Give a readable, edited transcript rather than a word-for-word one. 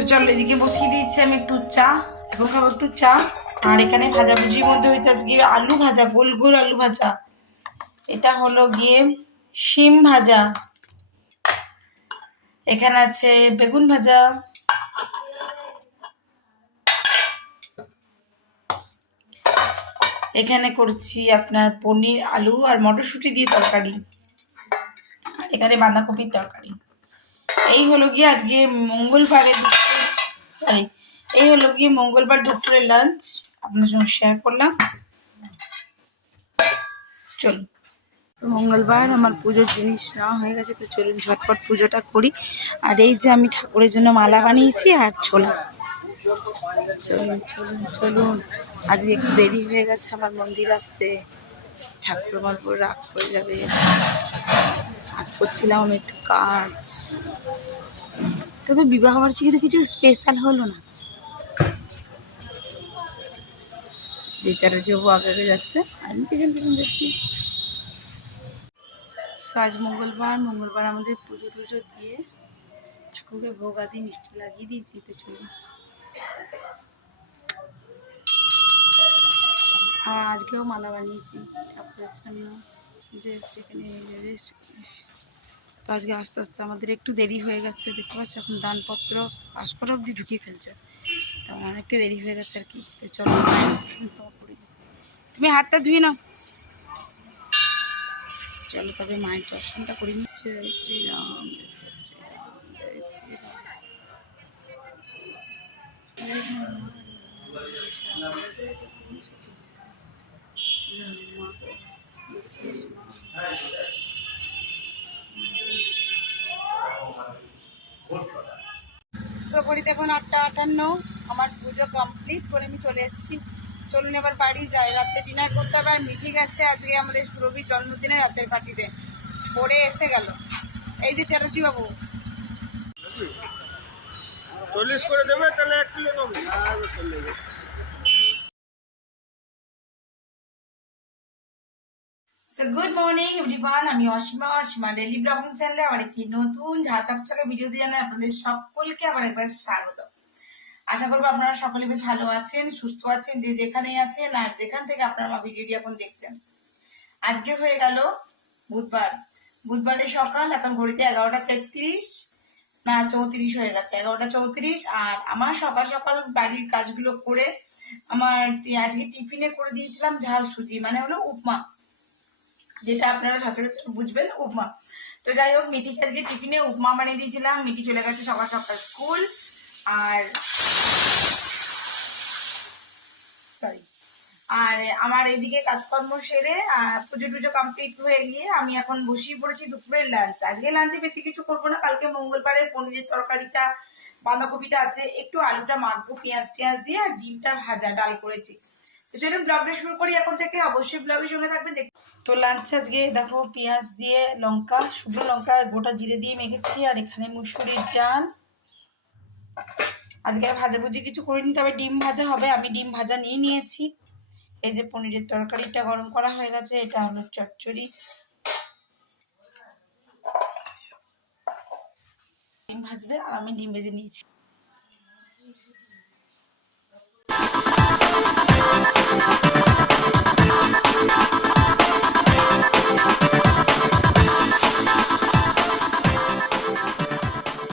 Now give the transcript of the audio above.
তো চলো এদিকে বসিয়ে দিয়েছি আমি একটু চা, এখন খাবো একটু চা। আর এখানে ভাজাভুজির মধ্যে হয়েছে আজকে আলু ভাজা, গোল গোল আলু ভাজা। এটা হলো গিয়ে শিম ভাজা, এখানে আছে বেগুন ভাজা, এখানে করছি আপনার পনির আলু আর মটরশুঁটি দিয়ে তরকারি, আর এখানে বাঁধাকপির তরকারি। এই হলো গিয়ে আজকে মঙ্গলবারের, সরি, এই হলো গিয়ে মঙ্গলবার দুপুরের লাঞ্চ, আপনার সঙ্গে শেয়ার করলাম। চলুন, তো মঙ্গলবার আমার পুজোর জিনিস নেওয়া হয়ে গেছে, তো চলুন ঝটপট পুজোটা করি। আর এই যে আমি ঠাকুরের জন্য মালা বানিয়েছি আর ছোলা। চলুন চলুন চলুন, আজকে একটু দেরি হয়ে গেছে আমার মন্দির আসতে, ঠাকুর আমার উপর রাগ করে যাবে। আজ করছিলাম আমি একটু কাজ, তবে বিবাহ বার্ষিকীতে কিছু স্পেশাল হলো না। যে চারা যে আগে আগে যাচ্ছে, আমি পিছন পিছন যাচ্ছি। আজ মঙ্গলবার আমাদের পুজো টুজো দিয়ে ঠাকুরকে ভোগ আদি মিষ্টি লাগিয়ে দিয়েছি। তো চলুন, আর আজকেও মালা বানিয়েছি ঠাকুরের জন্য, যে যেখানে তো আজকে আস্তে আস্তে আমাদের একটু দেরি হয়ে গেছে, দেখতে পাচ্ছি এখন দানপত্র পাস করা অবধি ঢুকিয়ে ফেলছে, তেমন অনেকটা দেরি হয়ে গেছে আর কি। তো চলো তুমি হাতটা ধুয়ে নাও, চলো তবে মায়ের দর্শনটা করি নি। জয় শ্রীরাম, জয় শ্রীরাম, জয় শ্রীরাম। ঘড়িতে এখন 8:58, আমার পুজো কমপ্লিট করে আমি চলে এসেছি। চলুন এবার বাড়ি যাই, রাত্রে ডিনার করতে হবে। আর মিটিং আছে আজকে আমাদের সুরভির জন্মদিনে, রাতের পার্টিতে পড়ে এসে গেল। এই যে চ্যাটার্জি বাবু 40 করে দেবে, তাহলে 1 কিলো নেবো। চলে যাবে। সো গুড মর্নিং এভরিওয়ান, আমি অসীমা ডেইলি ব্লগিং চ্যানেলে আবার একটি নতুন ঝাঁচকচকে ভিডিও দিয়ে জানাই আপনাদের সকলকে আবার একবার স্বাগত। আশা করবো আপনারা সকলে বেশ ভালো আছেন, সুস্থ আছেন, যে যেখানেই আছেন আর যেখান থেকে আপনারা আমার ভিডিওটি এখন দেখছেন। আজকে হয়ে গেল বুধবারের সকাল, এখন ঘড়িতে 11:33 না 34 হয়ে গেছে, 11:34। আর আমার সকাল সকাল বাড়ির কাজগুলো করে আমার আজকে টিফিনে করে দিয়েছিলাম ঝাল সুজি, মানে হলো উপমা, যেটা আপনারা সচরাচর বুঝবেন উপমা। তো যাই হোক, মিটিকে আজকে টিফিনে উপমা বানিয়ে দিয়েছিলাম। মিটি চলে গেছে সকাল সকাল স্কুল। আর সরি, আর আমার এইদিকে কাজকর্ম সেরে পুজো টুজো কমপ্লিট হয়ে গিয়ে আমি এখন বসিয়ে পড়েছি দুপুরের লাঞ্চ। আজকে লাঞ্চে বেশি কিছু করবো না, কালকে মঙ্গলবারের পনিরের তরকারিটা, বাঁধাকপিটা আছে, একটু আলুটা মাখবো পেঁয়াজ টিয়াজ দিয়ে, আর ডিমটা ভাজা ডাল করেছি। তো চলুন ব্লগটা শুরু করি এখন থেকে, অবশ্যই ব্লগের সঙ্গে থাকবেন। তো লাঞ্চে আজকে দেখো পেঁয়াজ দিয়ে, লঙ্কা, শুকনো লঙ্কা, গোটা জিরে দিয়ে মেখেছি, আর এখানে মুসুরির ডাল। আজকে আর ভাজাভুজি কিছু করিনি, তবে ডিম ভাজা হবে, আমি ডিম ভাজা নিয়ে নিয়েছি। এই যে পনিরের তরকারিটা গরম করা হয়ে গেছে, এটা হলো চচ্চড়ি, ডিম ভাজবে আর আমি ডিম ভেজে নিয়েছি।